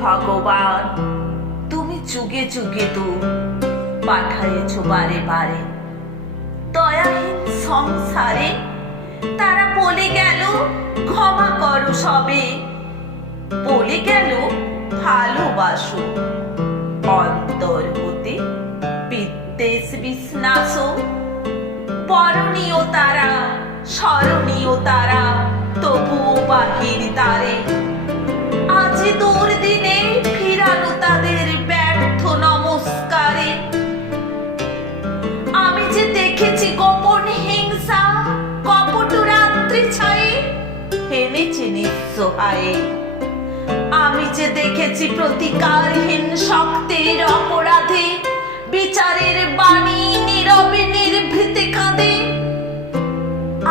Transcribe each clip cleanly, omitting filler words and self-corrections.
ভগবান তুমি যুগে যুগে তো পাঠাইছ বারে বারে দয়াহীন সংসারে তারা বলে গেল ক্ষমা করো সবে বলে গেল ভালোবাসো অন্তর হতে বিদ্বেষ বিস্নাশ বরণীয় তারা স্মরণীয় তারা তবুও বাহির তারে আজ দুর্দিনে ফিরানো তাদের ব্যর্থ নমস্কারে আমি যে দেখেছি গোপন হিংসা কপট রাত্রি ছায়ে হেনেছে নিঃসহায়ে আমি যে দেখেছি প্রতিকারহীন শক্তির অপরাধে বিচারের বাণী নীরবে নির্ভীতে কাঁদে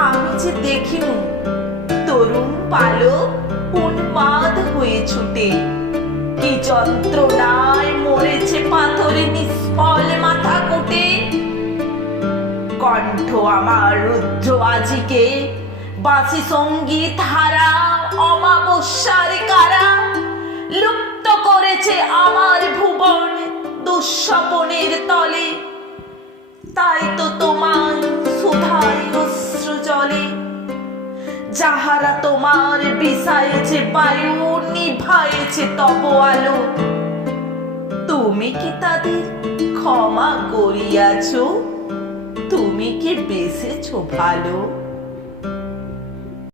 আমি যে দেখিনি তরুণ বালক উন্মাদ হয়ে ছুটে কি যন্ত্রণায় মরেছে পাথরে নিষ্ফল মাথা কুটে কণ্ঠ আমার রুদ্র আজিকে বাঁশি সঙ্গীত হারা অমাবস্যার কারা লুপ্ত করেছে আমার ভুবন দুঃস্বপনের তলে তাই তো তোমার সুধায় অশ্রু জলে যাহারা তোমার বিষায়েছে বায়ু নিভায়েছে তব আলো তুমি কি তাদের ক্ষমা করিয়াছ তুমি কি বেসেছ ভালো।